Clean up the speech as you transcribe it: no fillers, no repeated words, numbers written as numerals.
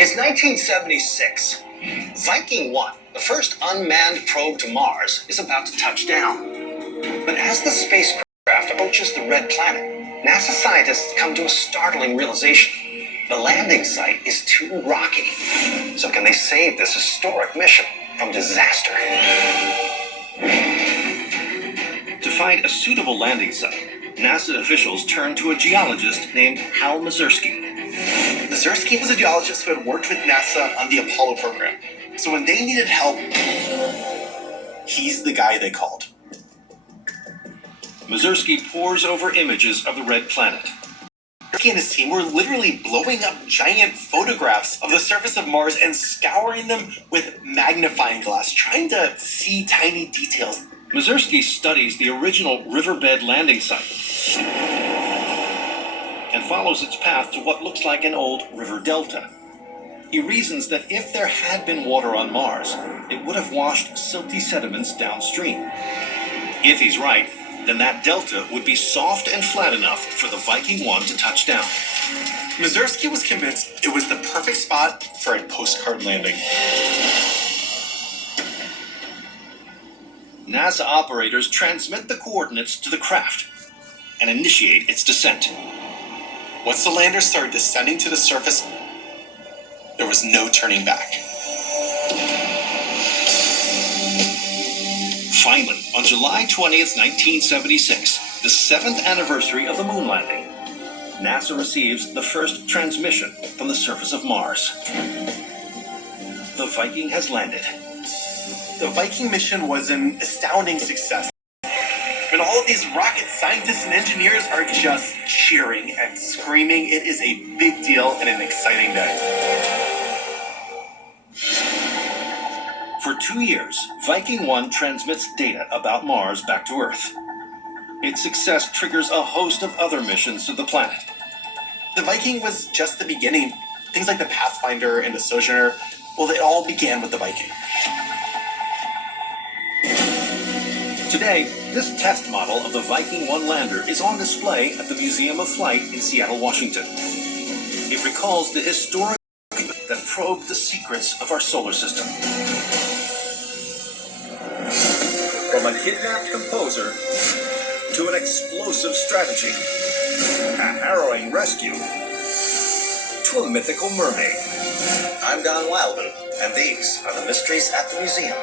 It's 1976. Viking 1, the first unmanned probe to Mars, is about to touch down. But as the spacecraft approaches the red planet, NASA scientists come to a startling realization. The landing site is too rocky. So can they save this historic mission from disaster? To find a suitable landing site, NASA officials turned to a geologist named Hal Mazursky. Mazursky was a geologist who had worked with NASA on the Apollo program. So when they needed help, he's the guy they called. Mazursky pores over images of the red planet. He and his team were literally blowing up giant photographs of the surface of Mars and scouring them with magnifying glass, trying to see tiny details. Mazursky studies the original riverbed landing site and follows its path to what looks like an old river delta. He reasons that if there had been water on Mars, it would have washed silty sediments downstream. If he's right, then that delta would be soft and flat enough for the Viking 1 to touch down. Mazursky was convinced it was the perfect spot for a postcard landing. NASA operators transmit the coordinates to the craft and initiate its descent. Once the lander started descending to the surface, there was no turning back. Finally, on July 20th, 1976, the 7th anniversary of the moon landing, NASA receives the first transmission from the surface of Mars. The Viking has landed. The Viking mission was an astounding success. And all of these rocket scientists and engineers are just cheering and screaming. It is a big deal and an exciting day. For 2 years, Viking 1 transmits data about Mars back to Earth. Its success triggers a host of other missions to the planet. The Viking was just the beginning. Things like the Pathfinder and the Sojourner, well, they all began with the Viking. Today, this test model of the Viking 1 lander is on display at the Museum of Flight in Seattle, Washington. It recalls the historic that probed the secrets of our solar system. From a kidnapped composer to an explosive strategy, a harrowing rescue to a mythical mermaid. I'm Don Wildman, and these are the mysteries at the museum.